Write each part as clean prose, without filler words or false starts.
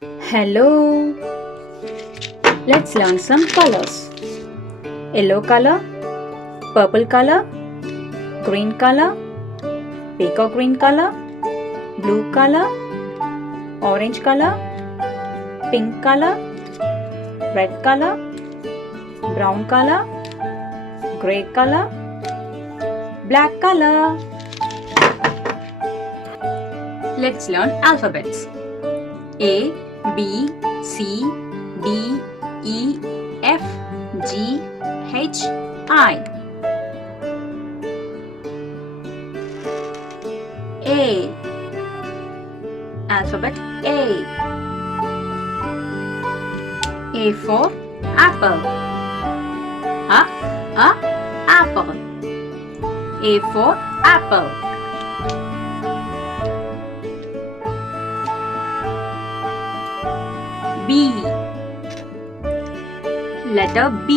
Hello. Let's learn some colors. Yellow color, purple color, green color, peacock green color, blue color, orange color, pink color, red color, brown color, grey color, black color. Let's learn alphabets. A, B, C, D, E, F, G, H, I. A. Alphabet A. A for apple. Apple. A for apple. B. Letter B.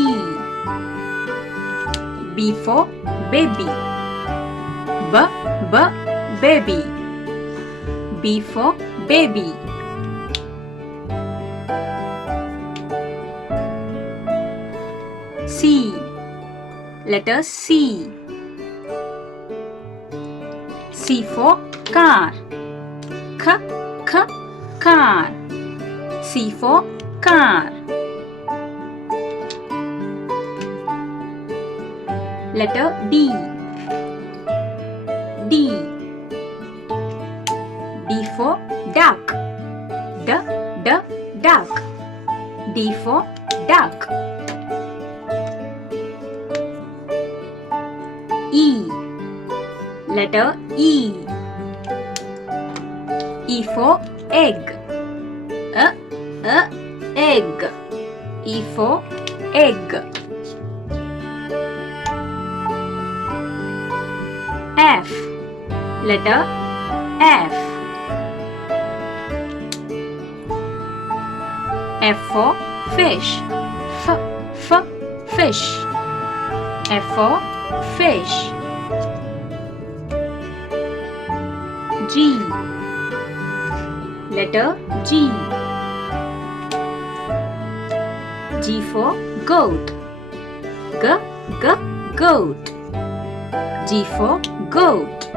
B for baby. Baby. B for baby. C. Letter C. C for car. Car. C for car. Letter D. D for duck. Duck. D for duck. E. Letter E. E for egg. Egg. E for egg. F. Letter F. F for fish. Fish. F for fish. G. Letter G. G for goat. Goat. G for goat.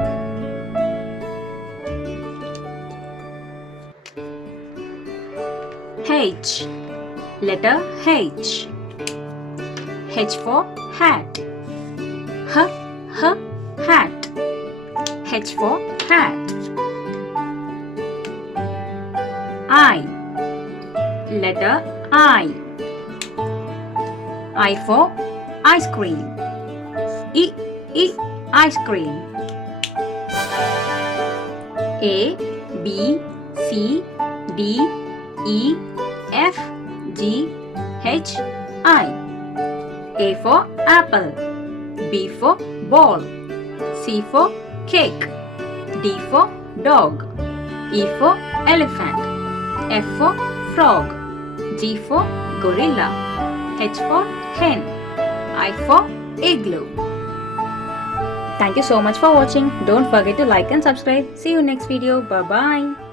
H. Letter H. H for hat. Hat. H for hat. I. Letter I. I for ice cream. Ice cream. A, B, C, D, E, F, G, H, I. A for apple. B for ball. C for cake. D for dog. E for elephant. F for frog. G for gorilla. H for hen. I for igloo. Thank you so much for watching. Don't forget to like and subscribe. See you next video. Bye bye.